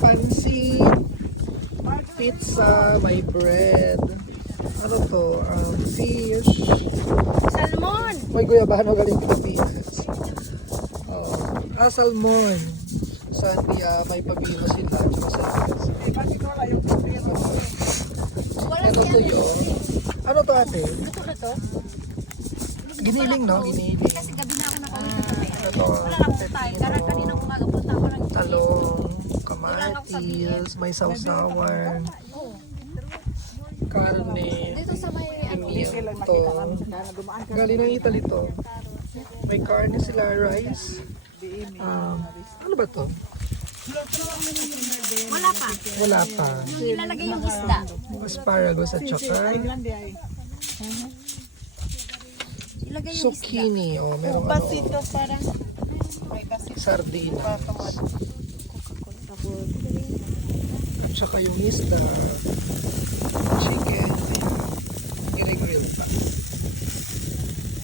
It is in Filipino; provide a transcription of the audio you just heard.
pancit, pizza, may bread. Ano to? Fish. Salmon! May guyabano galing Pilipinas. Salmon. Sandia, may pabino sila. Tsaka ano to yun? Ano to ate? Luto na to? Giniling, no? Giniling. Kasi gabi na ako nakawin sa tabi. Ito, Wala lang po tayo. Karang kanina umaga punta ako ng talong, kamatis, may sausawan, karne, dito sa may pimiento. Galing ng Italy to. May karne sila, rice. Ano ba to? wala pa. Wala pa. Ilalagay yung isda. Asparagus at saka Ilagay yung isda. zucchini. Oh, merong ano, parang sardinas. At saka yung isda.